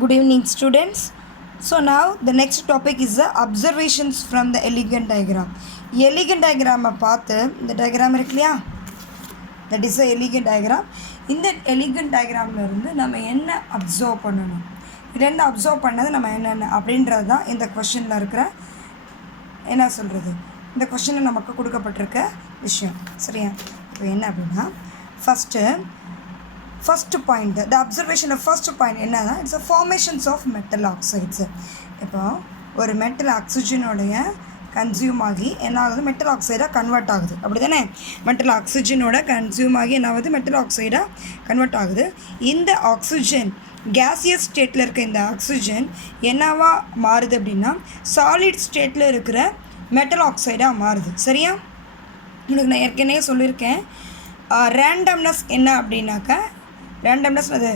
Good evening, students. So now the next topic is the observations from the Ellingham diagram. Ellingham diagram பார்த்து இந்த diagram இருக்கு இல்லையா, that is the Ellingham diagram. இந்த Ellingham diagramல இருந்து நம்ம என்ன அப்சர்வ் பண்ணணும், ரெண்டு அப்சர்வ் பண்ணது நம்ம என்னென்ன அப்படின்றது தான் இந்த கொஸ்டினில் இருக்கிற என்ன சொல்கிறது, இந்த கொஸ்டினில் நமக்கு கொடுக்கப்பட்டிருக்க விஷயம். சரியா? இப்போ என்ன அப்படின்னா first point, the observation of first point என்னன்னா, it's a formations of metal oxides. இப்போ ஒரு மெட்டல் ஆக்சிஜனோடைய கன்சியூம் ஆகி என்ன ஆகுது, மெட்டல் ஆக்சைடாக கன்வெர்ட் ஆகுது. அப்படி தானே? மெட்டல் ஆக்சிஜனோட கன்சியூம் ஆகி என்ன ஆகுது, மெட்டல் ஆக்சைடாக கன்வெர்ட் ஆகுது. இந்த ஆக்சிஜன் கேசியஸ் ஸ்டேட்டில் இருக்க இந்த ஆக்சிஜன் என்னவா மாறுது அப்படின்னா, சாலிட் ஸ்டேட்டில் இருக்கிற மெட்டல் ஆக்சைடாக மாறுது. சரியா? உங்களுக்கு நான் ஏற்கனவே சொல்லியிருக்கேன், ரேண்டம்னஸ் என்ன அப்படின்னாக்கா, ரேண்டம்னஸ் அது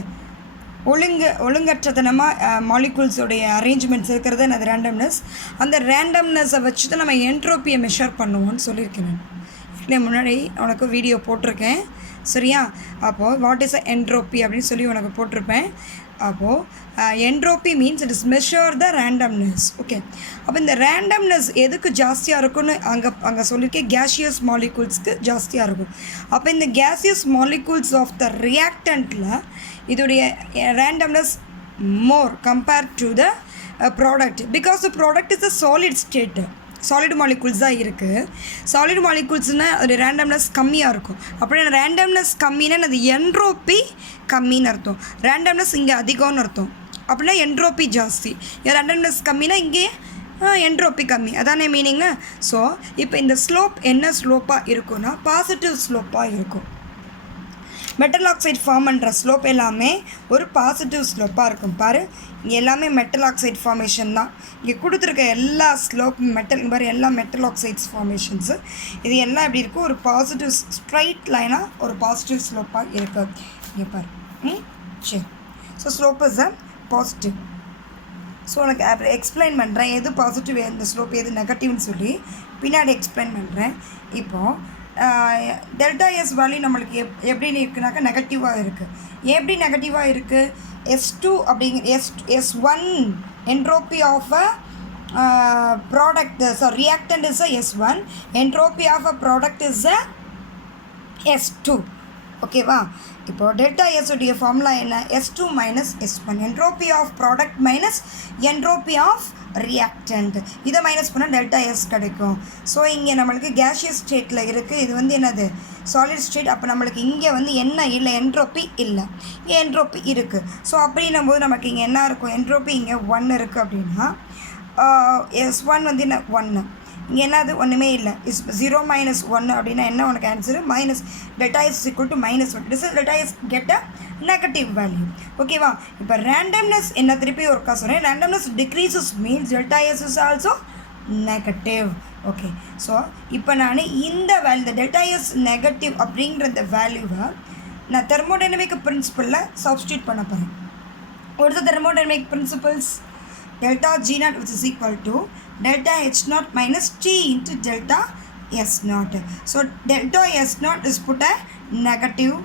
ஒழுங்கற்றத்தனமாக மாலிகூல்ஸோடைய அரேஞ்ச்மெண்ட்ஸ் இருக்கிறது அது ரேண்டம்னஸ். அந்த ரேண்டம்னஸை வச்சு தான் நம்ம என்ட்ரோப்பியை மெஷர் பண்ணுவோம்னு சொல்லியிருக்கேன். நான் இல்லை முன்னாடி உனக்கு வீடியோ போட்டிருக்கேன். சரியா? அப்போது வாட் இஸ் அ என்ட்ரோப்பி அப்படின்னு சொல்லி உனக்கு போட்டிருப்பேன். அப்போது என்ட்ரோப்பி means it is measure the randomness. Okay, அப்போ இந்த ரேண்டம்னஸ் எதுக்கு ஜாஸ்தியாக இருக்குன்னு அங்கே சொல்லியிருக்கேன், கேஷியஸ் மாலிகூல்ஸ்க்கு ஜாஸ்தியாக இருக்கும். அப்போ இந்த கேஷியஸ் மாலிகூல்ஸ் ஆஃப் த ரியாக்டண்ட்டில் இதோடைய randomness more compared to the product, because the product is a solid state. Solid molecules தான் இருக்குது. சாலிட் மாலிகூல்ஸ்னால் அது ரேண்டம்னஸ் கம்மியாக இருக்கும். அப்படின்னா ரேண்டம்னஸ் கம்மின்னா அது என்ட்ரோப்பி கம்மின்னு அர்த்தம். ரேண்டம்னஸ் இங்கே அதிகம்னு அர்த்தம். அப்படின்னா என்ட்ரோப்பி ஜாஸ்தி. ரேண்டம்னஸ் கம்மினா இங்கே என்ட்ரோப்பி கம்மி, அதானே மீனிங்கு. ஸோ இப்போ இந்த ஸ்லோப் என்ன ஸ்லோப்பாக இருக்குன்னா, பாசிட்டிவ் ஸ்லோப்பாக இருக்கும். மெட்டல் ஆக்சைடு ஃபார்ம் பண்ணுற ஸ்லோப் எல்லாமே ஒரு பாசிட்டிவ் ஸ்லோப்பாக இருக்கும். பாரு, இங்கே எல்லாமே மெட்டல் ஆக்சைடு ஃபார்மேஷன் தான். இங்கே கொடுத்துருக்க எல்லா ஸ்லோப் பாரு, எல்லா மெட்டல் ஆக்சைட்ஸ் ஃபார்மேஷன்ஸு. இது எல்லாம் எப்படி இருக்கும், ஒரு பாசிட்டிவ் ஸ்ட்ரைட் லைனாக ஒரு பாசிட்டிவ் ஸ்லோப்பாக இருக்குது. இங்கே பாரு. சரி, so slope is a positive. So உனக்கு எக்ஸ்பிளைன் பண்ணுறேன் எது பாசிட்டிவ், எந்த ஸ்லோப் எது நெகட்டிவ்னு சொல்லி பின்னாடி எக்ஸ்பிளைன் பண்ணுறேன். இப்போது டெல்டா எஸ் வேல்யூ நம்மளுக்கு எப்படின்னு இருக்குனாக்கா நெகட்டிவாக இருக்குது. எப்படி நெகட்டிவாக இருக்குது, S2 அப்படிங்கிற S1 entropy of a product, reactant is a S1, entropy of a product is a S2. ஓகேவா? இப்போது டெல்டா எஸ் உடைய ஃபார்முலா என்ன, S2 minus S1, entropy of product minus entropy of reactant. இதை மைனஸ் பண்ணால் delta S கிடைக்கும். So இங்கே நம்மளுக்கு gaseous ஸ்டேட்டில் இருக்குது, இது வந்து என்னது சாலிட் ஸ்டேட். அப்போ நம்மளுக்கு இங்கே வந்து என்ன இல்லை, என்ட்ரோப்பி இல்லை, இங்கே என்ட்ரோப்பி இருக்குது. ஸோ அப்படின்னும் போது நமக்கு இங்கே என்ன இருக்கும், என்ட்ரோப்பி இங்கே 1 இருக்குது அப்படின்னா S1 வந்து என்ன 1, இங்கே என்னது ஒன்றுமே இல்லை, இஸ் 0 மைனஸ் 1 அப்படின்னா என்ன உனக்கு answer, minus delta S equal to -1. This is delta S get a negative value. ஓகேவா? இப்போ ரேண்டம்னஸ் என்ன, திருப்பி ஒர்க்கா சொல்கிறேன், randomness decreases means delta S is also negative. Okay, so இப்போ நான் இந்த வேல்யூ, இந்த டெல்டா எஸ் நெகட்டிவ் அப்படிங்கிற இந்த வேல்யூவை நான் தெர்மோடைனமிக் பிரின்சிபலில் சப்ஸ்டியூட் பண்ண போகிறேன். what is the thermodynamic principles? Delta G naught which is equal to delta H naught minus T into delta S naught. So delta S naught is put a negative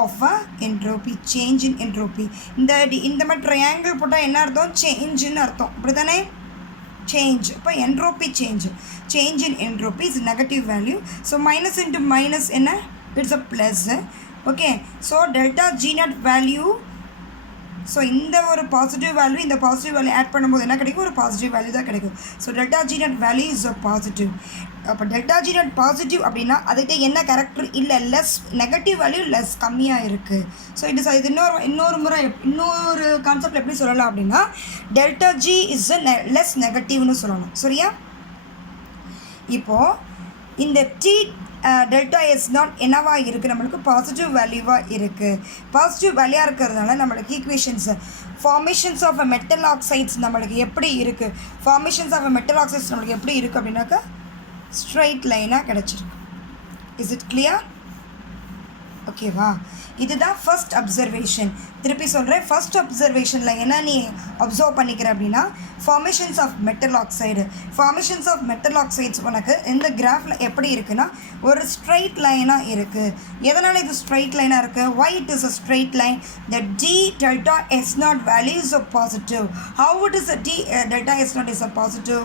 of a entropy, change in entropy. இந்த மாதிரி triangle போட்டால் என்ன அர்த்தம், சேஞ்சுன்னு அர்த்தம். அப்படி தானே, change. இப்போ entropy change in entropy is negative value. So minus into minus என்ன, it's a plus. Okay, so delta G naught value, so இந்த ஒரு பாசிட்டிவ் வேல்யூ இந்த பாசிட்டிவ் வேல்யூ ஆட் பண்ணும்போது என்ன கிடைக்கும், ஒரு பாசிட்டிவ் வேல்யூ தான் கிடைக்கும். So delta G naught value is a positive. அப்போ டெல்டா G naught பாசிட்டிவ் அப்படின்னா அதுகிட்ட என்ன கேரக்டர் இல்லை, லெஸ், நெகட்டிவ் வேல்யூ லெஸ் கம்மியாக இருக்குது. ஸோ இது இன்னொரு கான்செப்ட் எப்படி சொல்லலாம் அப்படின்னா, delta G is a less நெகட்டிவ்னு சொல்லலாம். சரியா? இப்போது இந்த T டெல்டா எஸ் நாட் என்னவாக இருக்குது, நம்மளுக்கு பாசிட்டிவ் வேல்யூவாக இருக்குது. பாசிட்டிவ் வேல்யூவாக இருக்கிறதுனால நம்மளுக்கு equations formations of a metal oxides நம்மளுக்கு எப்படி இருக்குது, formations of a metal oxides நம்மளுக்கு எப்படி இருக்குது அப்படின்னாக்கா ஸ்ட்ரைட் லைனாக கிடச்சிருக்கு. Is it clear? ஓகேவா? இதுதான் ஃபர்ஸ்ட் அப்சர்வேஷன். திருப்பி சொல்கிறேன், ஃபர்ஸ்ட் அப்சர்வேஷனில் என்ன நீ அப்சர்வ் பண்ணிக்கிற அப்படின்னா formations of metal oxide. Formations of metal oxides உனக்கு இந்த கிராஃபில் எப்படி இருக்குன்னா ஒரு ஸ்ட்ரைட் லைனாக இருக்குது. எதனால் இது ஸ்ட்ரைட் லைனாக இருக்குது? why it is a straight line? the d delta s naught value is a positive. how it is a d delta s naught is a positive?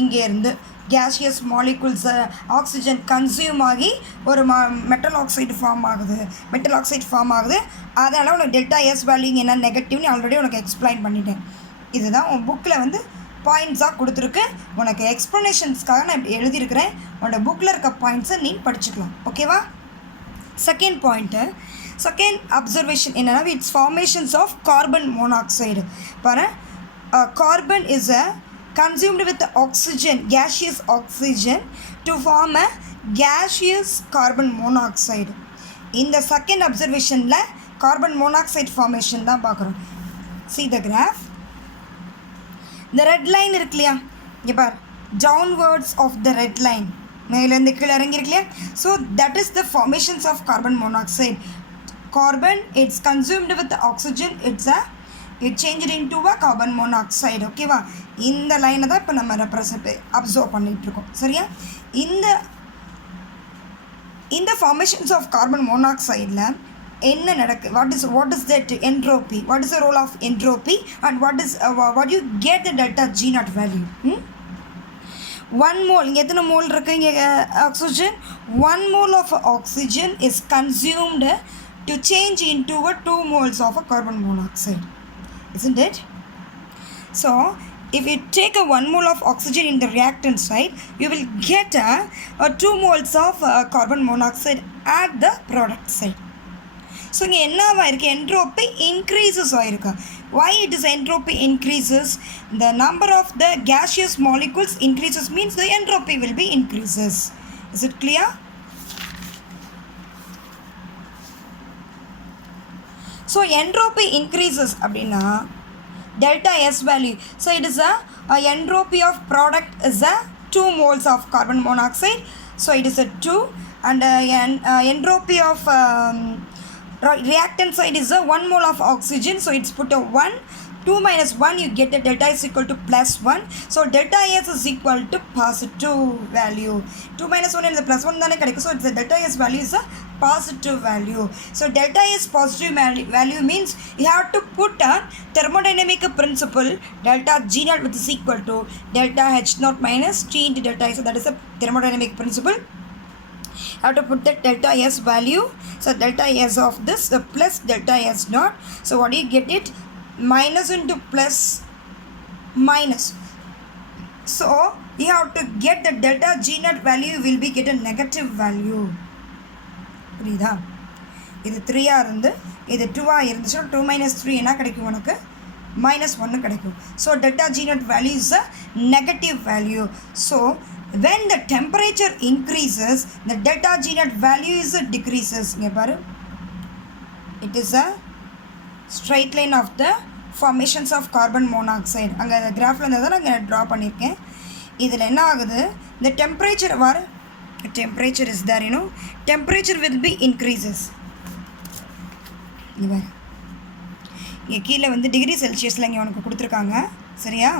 இங்கே இருந்து கேஷியஸ் மாலிகுல்ஸை ஆக்சிஜன் கன்சியூம் ஆகி ஒரு மெட்டல் ஆக்சைடு ஃபார்ம் ஆகுது. அதனால் உனக்கு delta S value என்ன நெகட்டிவ்னு already உனக்கு explain பண்ணிட்டேன். இதுதான் உன் புக்கில் வந்து பாயிண்ட்ஸாக கொடுத்துருக்கு. உனக்கு எக்ஸ்ப்ளனேஷன்ஸ்க்காக நான் இப்படி எழுதியிருக்கிறேன். உன்னோட புக்கில் இருக்க பாயிண்ட்ஸை நீ படிச்சுக்கலாம். ஓகேவா? செகண்ட் பாயிண்ட்டு, செகண்ட் அப்சர்வேஷன் என்னென்னா it's formations of carbon monoxide. பாரு, carbon is a consumed with oxygen, gaseous oxygen to form a gaseous carbon monoxide. In the second observation la carbon monoxide formation da paakrom. See the graph, the red line irukliya, inga par downwards of the red line meelende kila irangi irukliya. So that is the formations of carbon monoxide. Carbon, it's consumed with the oxygen, it changed into a carbon monoxide. ஓகேவா? இந்த லைனை தான் இப்போ நம்ம observe பண்ணிகிட்ருக்கோம். சரியா? இந்த formations of carbon மோனாக்சைடில் என்ன நடக்கு? What is that entropy? What is the role of entropy and what you get the delta G naught value? 1 mole, இங்கே எத்தனை மோல் இருக்குது இங்கே oxygen? 1 mole of oxygen is consumed to change into a 2 moles of a carbon monoxide. Isn't it? So if you take a 1 mole of oxygen in the reactant side, you will get a 2 moles of carbon monoxide at the product side. So இங்கே என்னவா இருக்குது? Entropy increases ஆகிருக்கு. why it is entropy increases? The number of the gaseous molecules increases means the entropy will be increases. Is it clear? So entropy increases அப்படின்னா delta S value. So it is a entropy of product is a 2 moles of carbon monoxide. So it is a 2 and entropy of reactant side is a 1 mole of oxygen. So it's put a 1. 2 minus 1 you get the delta is equal to plus 1. So delta S is equal to positive value. 2 minus 1 is plus 1 தானே கிடைக்கும். So it's the delta S value is a positive value. So delta S positive value means you have to put a thermodynamic principle delta G naught which is equal to delta H naught minus T into delta S. So that is a thermodynamic principle. You have to put the delta S value. So delta S of this plus delta S naught. So what do you get it? Minus into plus minus. So you have to get the delta G naught value will be get a negative value. புரியுதா? இது 3 இருந்து இது 2 இருந்துச்சுன்னா 2 minus 3 என்ன கிடைக்கும் உனக்கு? -1 கிடைக்கும். So delta G naught value is a negative value. So when the temperature increases, the delta G naught value is a decreases. இங்கே பாரு, it is a straight line of the formations of carbon monoxide. அங்கே அந்த கிராஃபில் இருந்ததை நான் இங்கே draw பண்ணியிருக்கேன். இதில் என்ன ஆகுது? the temperature வாரு, temperature is there, you know, temperature will be increases. இங்கே கீழே வந்து டிகிரி செல்சியஸில் இங்கே உனக்கு கொடுத்துருக்காங்க. சரியா?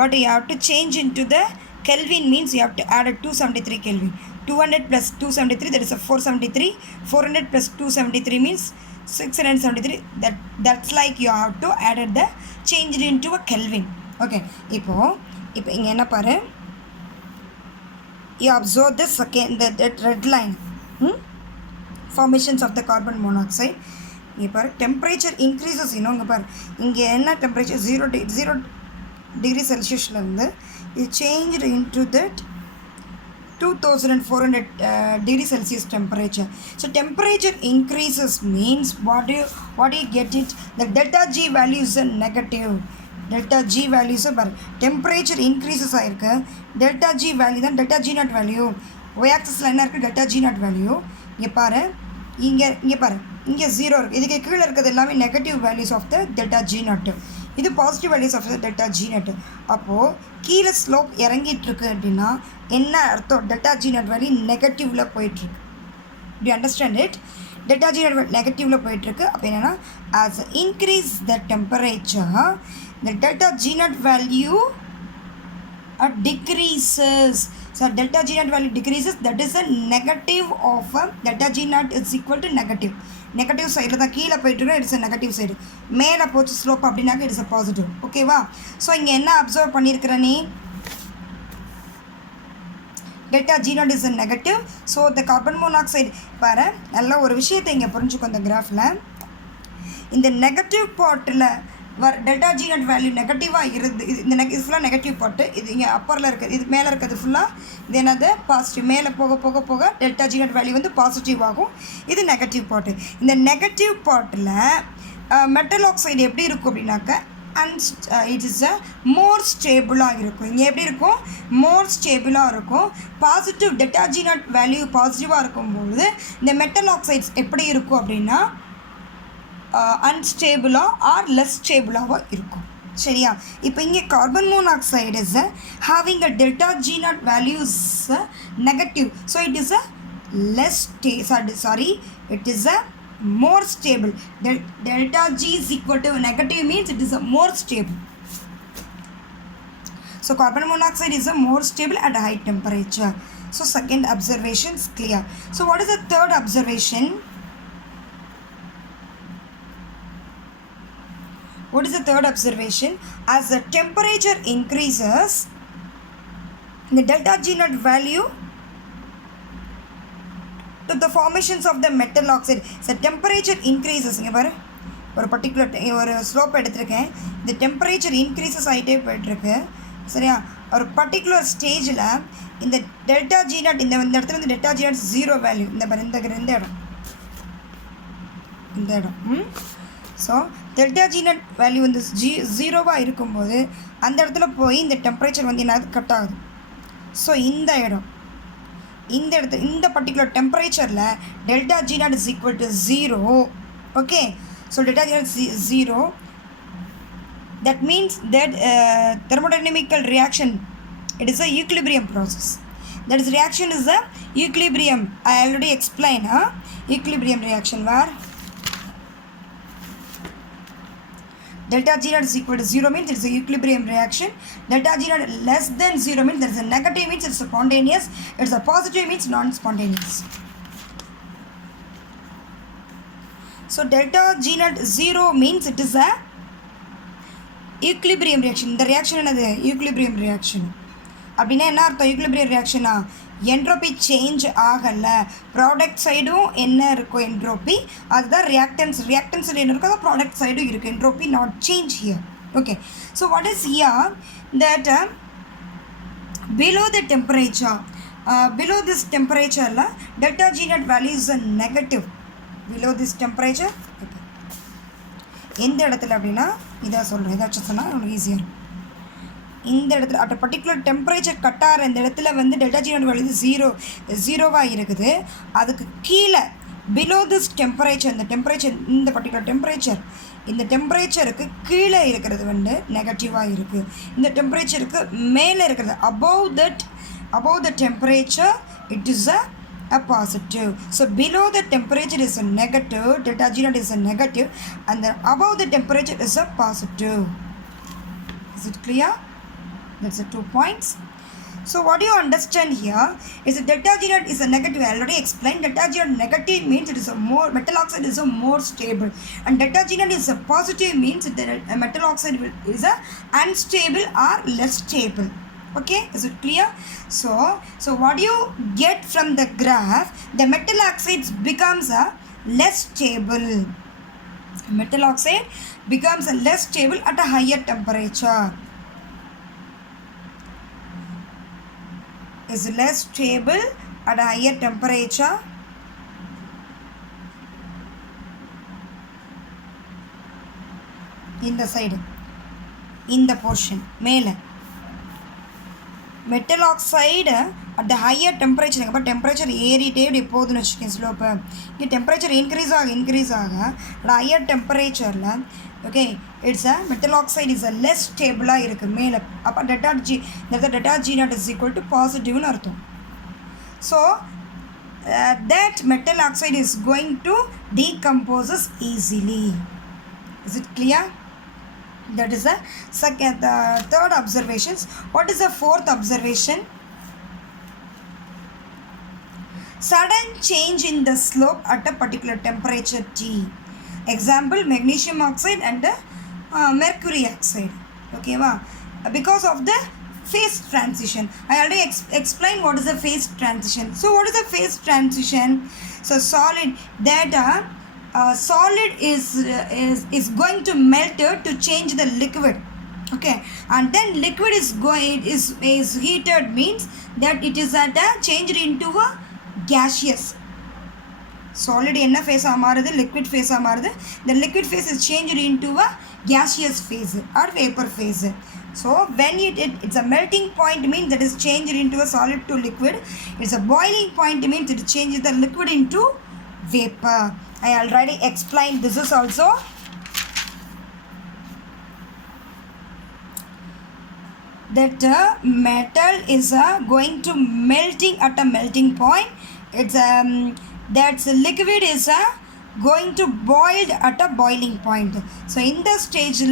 But you have to change into the Kelvin means you have to add a 273 Kelvin. 200 plus 273, that is a 473. 400 plus 273 means 673. That's like you have to add the change it into a Kelvin. Okay. இப்போ இங்கே என்ன பாரு, you observe the second that red line, formations of the carbon monoxide. இங்கே பாரு, temperature increases. இங்கே பாரு, இங்கே என்ன temperature 0 degree Celsiusல இருந்து it changed into that 2400 degree Celsius temperature. So temperature increases means what do you get it? The delta G value is a negative. Delta G value is a temperature increases ஆயிருக்கு. delta G value தான் delta G naught value. y axisல என்ன இருக்கு? delta G naught value. இங்கே பாரு, இங்கே பாரு, இங்கே 0 இருக்குது. இதுக்கு கீழே இருக்கிறது எல்லாமே negative values of the delta G naught. இது positive values of the delta G naught. அப்போது கீழே ஸ்லோப் இறங்கிட்டுருக்கு அப்படின்னா என்ன அர்த்தம்? delta G naught வேல்யூ நெகட்டிவில் போயிட்டுருக்கு. Do you understand it? delta G naught நெகட்டிவ்ல போயிட்டு இருக்கு. அப்ப என்னன்னா as increase the temperature the delta G naught value decreases. So delta G naught value decreases, that is a negative of delta G naught is equal to negative. Negative சைடில் தான் கீழே போயிட்டுருக்கோம், it's a negative side. மேலே போச்சு slope அப்படின்னாக்க it's a positive. ஓகேவா? So இங்கே என்ன அப்சர்வ் பண்ணியிருக்கிற நீ delta G naught is a negative. So இந்த கார்பன் மோனாக்சைடு பாரு, நல்ல ஒரு விஷயத்தை இங்கே புரிஞ்சுக்கோ. இந்த கிராஃபில் இந்த நெகட்டிவ் பார்ட்டில் டெல்டா ஜி நாட் வேல்யூ நெகட்டிவாக இருந்து இது ஃபுல்லாக நெகட்டிவ் பார்ட்டு. இது இங்கே அப்பரில் இருக்குது, இது மேலே இருக்கிறது ஃபுல்லாக இது என்னது பாசிட்டிவ். மேலே போக போக போக டெல்டா ஜி நாட் வேல்யூ வந்து பாசிட்டிவ் ஆகும். இது நெகட்டிவ் பார்ட்டு. இந்த நெகட்டிவ் பார்ட்டில் மெட்டல் ஆக்சைடு எப்படி இருக்கும் அப்படின்னாக்க இட் இஸ் அ மோர் ஸ்டேபிளாக இருக்கும். இங்கே எப்படி இருக்கும்? மோர் ஸ்டேபிளாக இருக்கும். Positive delta G naught value பாசிட்டிவாக இருக்கும்போது இந்த மெட்டல் ஆக்சைட்ஸ் எப்படி இருக்கும் அப்படின்னா அன்ஸ்டேபிளாக ஆர் லெஸ் ஸ்டேபிளாக இருக்கும். சரியா? இப்போ இங்கே carbon monoxide is having a delta G not values negative. So it is a less it is a more stable. Delta G is equal to negative means it is a more stable. So carbon monoxide is a more stable at a high temperature. So second observation is clear. So what is the third observation? What is the third observation? As the temperature increases, the delta G naught value to the formations of the metal oxide. So temperature increases. இங்கே பாரு, ஒரு particular ஒரு slope எடுத்திருக்கேன். இந்த temperature increases ஆகிட்டே போய்ட்டுருக்கு. சரியா? ஒரு பர்டிகுலர் ஸ்டேஜில் இந்த டெல்டா ஜி நாட் இந்த இடத்துல வந்து delta G naught zero value இந்த இடம். So delta G naught value வந்து ஜீரோவாக இருக்கும்போது அந்த இடத்துல போய் இந்த டெம்பரேச்சர் வந்து என்னது கட் ஆகுது. ஸோ இந்த இடம் இந்த பர்டிகுலர் டெம்பரேச்சரில் delta G naught is equal to zero. Okay, so delta G naught zero. That means that thermodynamical reaction, it is a equilibrium process. That is reaction is a equilibrium. I already explained equilibrium reaction where delta G naught is equal to 0 means it is a equilibrium reaction. Delta G naught less than 0 means there is a negative means it's spontaneous. It's a positive means non-spontaneous. So delta G naught 0 means it is a equilibrium reaction. The reaction என்னது? equilibrium reaction. அப்படின்னா என்ன அர்த்தம்? equilibrium reactionனா entropy change ஆகலை. Product சைடும் என்ன இருக்கும் entropy, அதுதான் reactance. Reactance side என்ன இருக்கோ அது ப்ராடக்ட் சைடும் இருக்குது. Entropy not change here. Okay, so what is here that below the temperature, below this டெம்பரேச்சரில் delta G naught value is a negative. Below this temperature எந்த இடத்துல அப்படின்னா இதாக சொல்கிறேன், ஏதாச்சும் சொன்னால் உங்களுக்கு ஈஸியாக இருக்கும். இந்த இடத்துல அட் பர்டிகுலர் டெம்பரேச்சர் கட் ஆகிற இந்த இடத்துல வந்து டெல்டா ஜி நாட் வேல்யூ ஜீரோவாக இருக்குது. அதுக்கு கீழே பிலோ திஸ் டெம்பரேச்சர், இந்த பர்டிகுலர் டெம்பரேச்சர், இந்த டெம்பரேச்சருக்கு கீழே இருக்கிறது வந்து நெகட்டிவாக இருக்குது. இந்த டெம்பரேச்சருக்கு மேலே இருக்கிறது above the temperature it is a positive. So below the temperature is a negative, delta G naught is a negative, and then above the temperature is a positive. Is it clear? That's the 2 points. So what do you understand here is that delta G naught is a negative. I already explained. Delta G naught negative means it is a more, metal oxide is a more stable, and delta G naught is a positive means that a metal oxide is a unstable or less stable. Okay, is it clear? So what do you get from the graph? The metal oxide becomes a less stable. Metal oxide becomes a less stable at a higher temperature. Is less stable at a higher temperature. In the side, in the portion மேலே metal oxide at the higher temperature. அப்போ temperature ஏறிட்டே இப்படி போகுதுன்னு வச்சுக்கேன் slope. இங்கே temperature increase ஆக at higher டெம்பரேச்சரில் okay it's metal oxide is less ஸ்டேபிளாக இருக்குது மேலே. அப்போ delta G naught is equal to பாசிட்டிவ்னு அர்த்தம். So that metal oxide is going to decomposes easily. Is it clear? That is the third observation. What is the fourth observation? Sudden change in the slope at a particular temperature T. Example, magnesium oxide and mercury oxide. Okay, because of the phase transition. I already explained what is the phase transition. So what is the phase transition? So solid that solid is going to melt to change the liquid. Okay, and then liquid is heated, means that it is at a changed into a gaseous. Solid enna phase maarudhu, liquid phase maarudhu. The liquid phase is changed into a gaseous phase or vapor phase. So when it's a melting point, means that is changed into a solid to liquid. It's a boiling point, means it changes the liquid into vapor. I already explained this is also. That metal is going to melting at a melting point. It's that liquid is going to boiled at a boiling point. So in the stage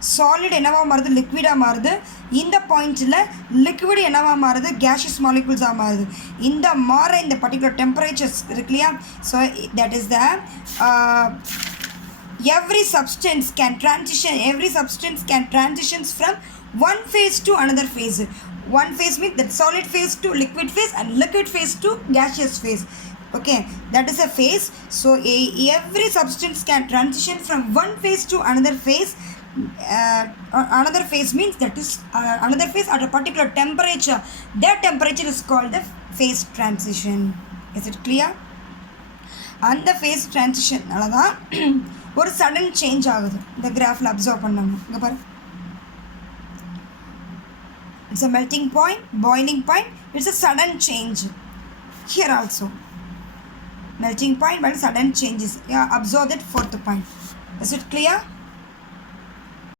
solid enava marudhu, liquid marudhu. In the point liquid enava marudhu, gaseous molecules marudhu. In the in the particular temperatures clear. So that is the every substance can transition from one phase to another phase. One phase means that solid phase to liquid phase and liquid phase to gaseous phase. Okay, that is a phase. So every substance can transition from one phase to another phase. Another phase means that is another phase at a particular temperature. That temperature is called the phase transition. Is it clear? And the phase transition or sudden change agudhu. The graph la observe pannamu. It's a melting point, boiling point. It's a sudden change. Here also. Melting point but sudden changes. Yeah, observe that fourth point. Is it clear?